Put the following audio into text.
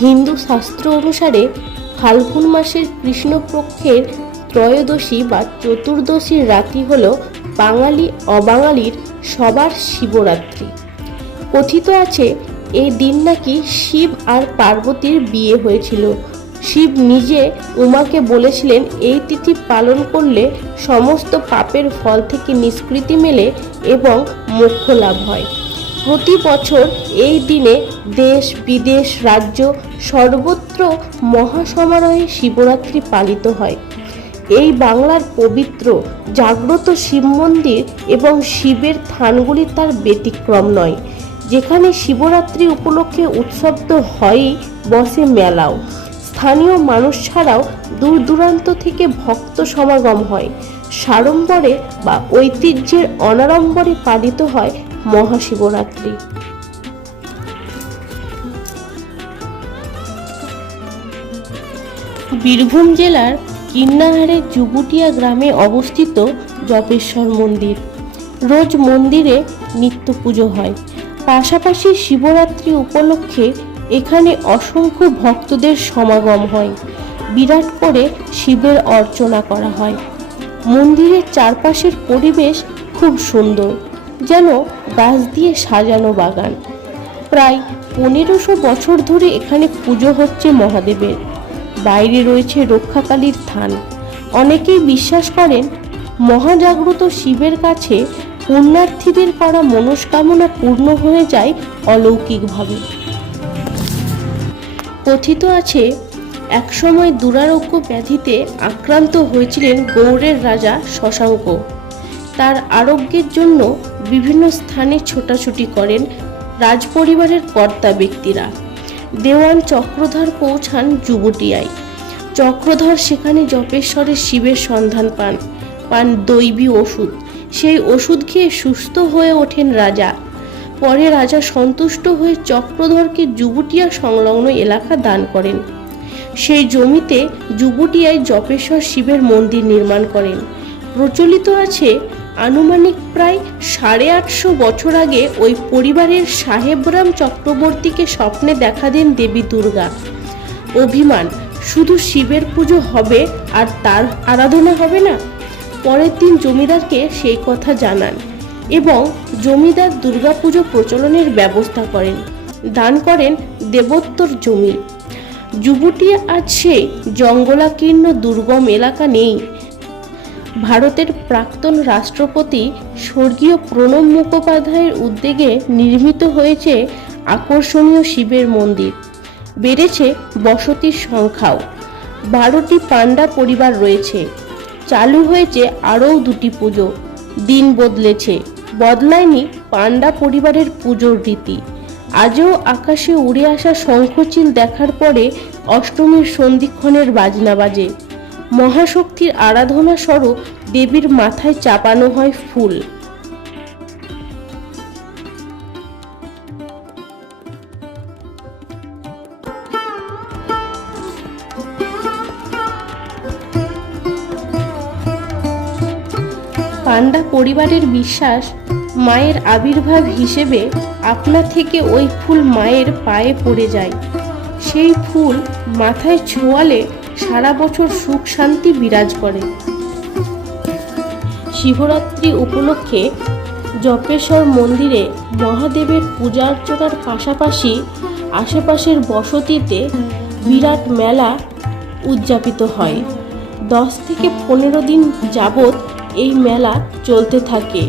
হিন্দু শাস্ত্র অনুসারে ফাল্গুন মাসের কৃষ্ণপক্ষের ত্রয়োদশী বা চতুর্দশীর রাতি হল বাঙালি অবাঙালির সবার শিবরাত্রি। কথিত আছে এই দিন নাকি শিব আর পার্বতীর বিয়ে হয়েছিল। শিব নিজে উমাকে বলেছিলেন, এই তিথি পালন করলে সমস্ত পাপের ফল থেকে নিষ্কৃতি মেলে এবং মোক্ষ লাভ হয়। প্রতি বছর এই দিনে দেশ, বিদেশ, রাজ্য সর্বত্র মহাসমারোহে শিবরাত্রি পালিত হয়। এই বাংলার পবিত্র, জাগ্রত শিব মন্দির এবং শিবের থানগুলি তার ব্যতিক্রম নয়। যেখানে শিবরাত্রি উপলক্ষে উৎসব তো হয়ই বসে মেলাও। স্থানীয় মানুষ ছাড়াও দূর দূরান্ত থেকে ভক্ত সমাগম হয়। সাড়ম্বরে বা ঐতিহ্যের অনাড়ম্বরে পালিত হয় মহাশিবরাত্রি। বীরভূম জেলার কিন্নাহারের জুগুটিয়া গ্রামে অবস্থিত জপেশ্বর মন্দির। রোজ মন্দিরে নিত্য পুজো হয়। পাশাপাশি শিবরাত্রি উপলক্ষে এখানে অসংখ্য ভক্তদের সমাগম হয়। বিরাট করে শিবের অর্চনা করা হয়। মন্দিরের চারপাশের পরিবেশ খুব সুন্দর। যেন গাছ দিয়ে সাজানো বাগান। প্রায় পনেরোশো বছর ধরে এখানে পুজো হচ্ছে মহাদেবের। বাইরে রয়েছে রক্ষাকালীর থান। অনেকেই বিশ্বাস করেন, মহাজাগ্রত শিবের কাছে পুণ্যার্থীদের করা মনস্কামনা পূর্ণ হয়ে যায় অলৌকিকভাবে। কথিত আছে, একসময় দুরারোগ্য ব্যাধিতে আক্রান্ত হয়েছিলেন গৌড়ের রাজা শশাঙ্ক। তার আরোগ্যের জন্য বিভিন্ন স্থানে ছোটাছুটি করেন রাজপরিবারের কর্তা ব্যক্তিরা। দেওয়ান চক্রধর পৌঁছান যুবটিয়ায়। চক্রধর সেখানে জপেশ্বরের শিবের সন্ধান পান পান দৈবী ওষুধ। সেই ওষুধ খেয়ে সুস্থ হয়ে ওঠেন রাজা। পরে রাজা সন্তুষ্ট হয়ে চক্রধরকে যুবটিয়া সংলগ্ন এলাকা দান করেন। সেই জমিতে যুবটিয়ায় জপেশ্বর শিবের মন্দির নির্মাণ করেন। প্রচলিত আছে আনুমানিক প্রায় সাড়ে আটশো বছর আগে ওই পরিবারের সাহেবরাম চক্রবর্তীকে স্বপ্নে দেখা দেন দেবী দুর্গা। অভিমান, শুধু শিবের পুজো হবে আর তার আরাধনা হবে না, পরের দিন জমিদারকে সেই কথা জানান এবং জমিদার দুর্গাপুজো প্রচলনের ব্যবস্থা করেন। দান করেন দেবোত্তর জমি। যুবটিয়া আজ সেই জঙ্গলাকীর্ণ দুর্গম এলাকা নেই। ভারতের প্রাক্তন রাষ্ট্রপতি স্বর্গীয় প্রণব মুখোপাধ্যায়ের উদ্যোগে নির্মিত হয়েছে আকর্ষণীয় শিবের মন্দির। বেড়েছে বসতির সংখ্যাও। বারোটি পাণ্ডা পরিবার রয়েছে। চালু হয়েছে আরও দুটি পুজো। দিন বদলেছে। বদলায়নি পাণ্ডা পরিবারের পুজোর রীতি। আজও আকাশে উড়ে আসা শঙ্খচিল দেখার পরে অষ্টমীর সন্ধিক্ষণের বাজনা বাজে। মহাশক্তির আরাধনা স্বরূপ দেবীর মাথায় চাপানো হয় ফুল। পান্ডা পরিবারের বিশ্বাস, মায়ের আবির্ভাব হিসেবে আপনা থেকে ওই ফুল মায়ের পায়ে পড়ে যায়। সেই ফুল মাথায় ছোঁয়ালে সারা বছর সুখ শান্তি বিরাজ করে। শিবরাত্রি উপলক্ষে জপেশ্বর মন্দিরে মহাদেবের পূজা অর্চনার পাশাপাশি আশেপাশের বসতিতে বিরাট মেলা উদযাপিত হয়। দশ থেকে পনেরো দিন যাবৎ এই মেলা চলতে থাকে।